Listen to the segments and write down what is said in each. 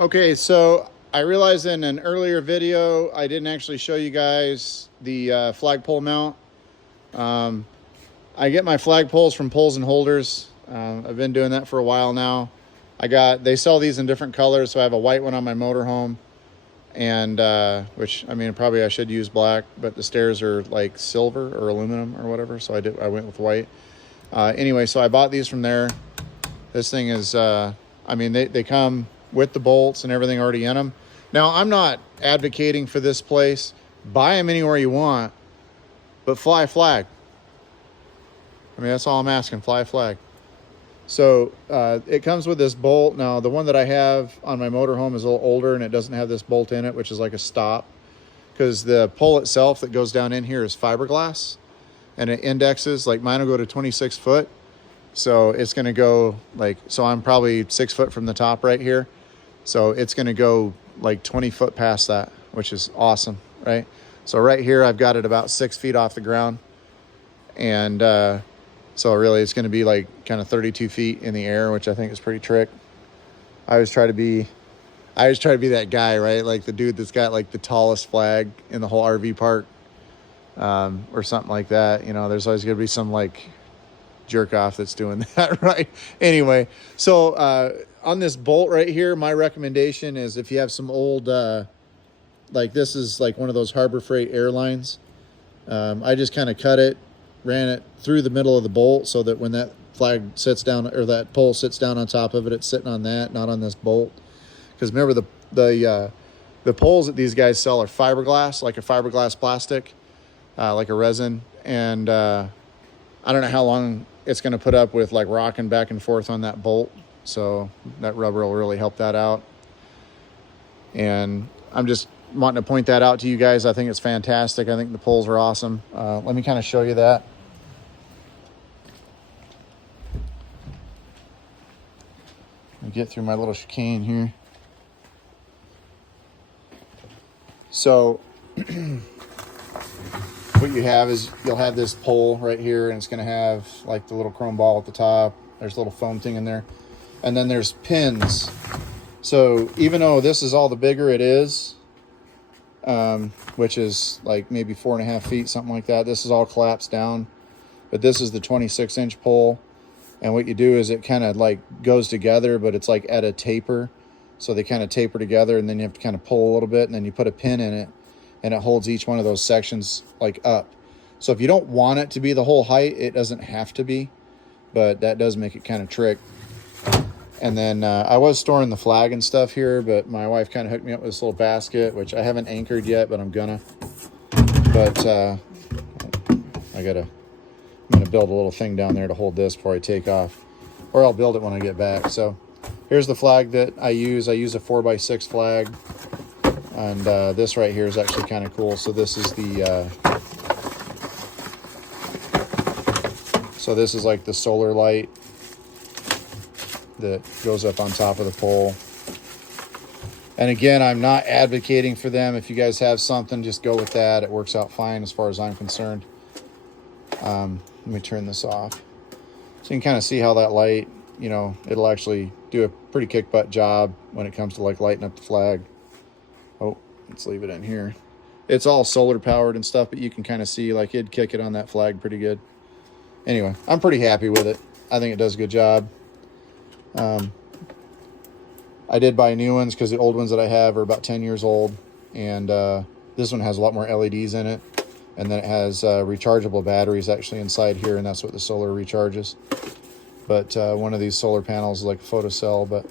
Okay, so I realized in an earlier video I didn't actually show you guys the flagpole mount. Um, I get my flagpoles from Poles and Holders. I've been doing that for a while now. They sell these in different colors, so I have a white one on my motorhome, and which, I mean, probably I should use black, but the stairs are like silver or aluminum or whatever, so I went with white. Anyway, so I bought these from there. This thing is, I mean, they come with the bolts and everything already in them. Now, I'm not advocating for this place. Buy them anywhere you want, but fly a flag. I mean, that's all I'm asking, fly a flag. So it comes with this bolt. Now, the one that I have on my motorhome is a little older, and it doesn't have this bolt in it, which is like a stop, because the pole itself that goes down in here is fiberglass, and it indexes. Like mine will go to 26 foot. So it's going to go like, so I'm probably 6 foot from the top right here. So it's going to go like 20 foot past that, which is awesome, right? So right here, I've got it about 6 feet off the ground. And so really it's going to be like kind of 32 feet in the air, which I think is pretty trick. I always try to be that guy, right? Like the dude that's got like the tallest flag in the whole RV park, or something like that. You know, there's always going to be some like jerk off that's doing that, right? Anyway, so on this bolt right here, my recommendation is if you have some old, like this is like one of those Harbor Freight Airlines. I just kind of cut it, ran it through the middle of the bolt so that when that flag sits down, or that pole sits down on top of it, it's sitting on that, not on this bolt. Because remember, the poles that these guys sell are fiberglass, like a fiberglass plastic, like a resin. And I don't know how long it's going to put up with like rocking back and forth on that bolt. So that rubber will really help that out. And I'm just wanting to point that out to you guys. I think it's fantastic. I think the poles are awesome. Let me kind of show you that. Let me get through my little chicane here. So what you have is you'll have this pole right here, and it's going to have like the little chrome ball at the top. There's a little foam thing in there, and then there's pins. So even though this is all the bigger it is, which is like maybe 4.5 feet, something like that, this is all collapsed down, but this is the 26-inch pole. And what you do is it kind of like goes together, but it's like at a taper. So they kind of taper together, and then you have to kind of pull a little bit, and then you put a pin in it, and it holds each one of those sections like up. So if you don't want it to be the whole height, it doesn't have to be, but that does make it kind of trick. And then I was storing the flag and stuff here, but my wife kind of hooked me up with this little basket, which I haven't anchored yet, but I'm gonna. But I'm gonna build a little thing down there to hold this before I take off, or I'll build it when I get back. So here's the flag that I use. I use a 4x6 flag. And this right here is actually kind of cool. So this is this is like the solar light that goes up on top of the pole. And again, I'm not advocating for them. If you guys have something, just go with that. It works out fine as far as I'm concerned. Let me turn this off. So you can kind of see how that light, you know, it'll actually do a pretty kick butt job when it comes to like lighting up the flag. Oh, let's leave it in here. It's all solar powered and stuff, but you can kind of see like it'd kick it on that flag pretty good. Anyway, I'm pretty happy with it. I think it does a good job. I did buy new ones because the old ones that I have are about 10 years old. And this one has a lot more LEDs in it. And then it has rechargeable batteries actually inside here, and that's what the solar recharges. But one of these solar panels is like a photocell, but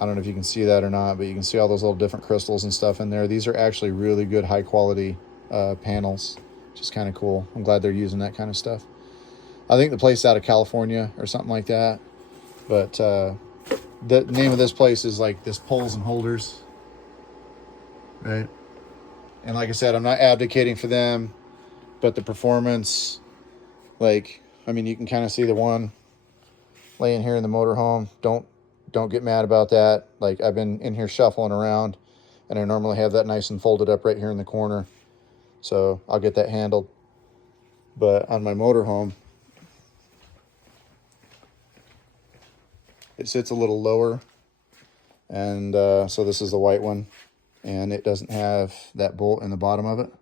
I don't know if you can see that or not, but you can see all those little different crystals and stuff in there. These are actually really good, high quality panels, which is kind of cool. I'm glad they're using that kind of stuff. I think the place out of California or something like that. But the name of this place is like this Poles and Holders, right? And like I said, I'm not advocating for them, but the performance, like, I mean, you can kind of see the one laying here in the motorhome. Don't get mad about that. Like, I've been in here shuffling around, and I normally have that nice and folded up right here in the corner. So I'll get that handled. But on my motorhome, it sits a little lower And so this is the white one, and it doesn't have that bolt in the bottom of it,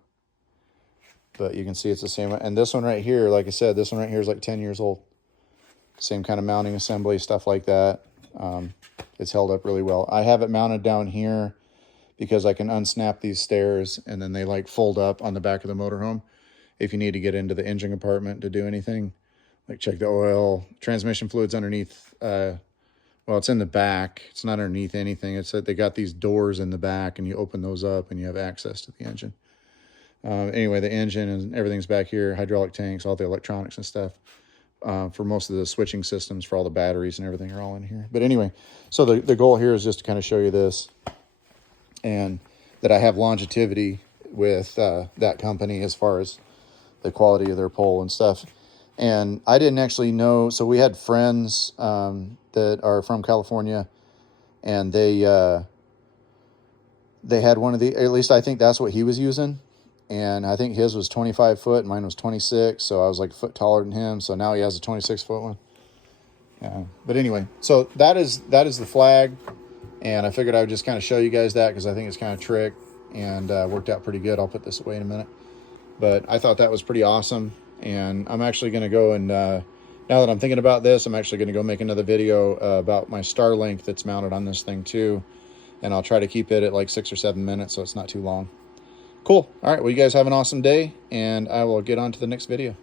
but you can see it's the same one. And this one right here, like I said, this one right here is like 10 years old. Same kind of mounting assembly, stuff like that. It's held up really well. I have it mounted down here because I can unsnap these stairs, and then they like fold up on the back of the motorhome if you need to get into the engine compartment to do anything, like check the oil. Transmission fluid's underneath. Well, it's in the back. It's not underneath anything. It's that they got these doors in the back, and you open those up and you have access to the engine. Anyway, the engine and everything's back here, hydraulic tanks, all the electronics and stuff. For most of the switching systems for all the batteries and everything are all in here. But anyway, so the goal here is just to kind of show you this, and that I have longevity with that company as far as the quality of their pole and stuff. And I didn't actually know, so we had friends that are from California, and they had one of the, at least I think that's what he was using. And I think his was 25 foot, mine was 26, so I was like a foot taller than him. So now he has a 26-foot one. Yeah. But anyway, so that is the flag, and I figured I would just kind of show you guys that because I think it's kind of trick and worked out pretty good. I'll put this away in a minute. But I thought that was pretty awesome, and I'm actually going to go and, now that I'm thinking about this, I'm actually going to go make another video about my Starlink that's mounted on this thing too, and I'll try to keep it at like 6 or 7 minutes so it's not too long. Cool. All right. Well, you guys have an awesome day, and I will get on to the next video.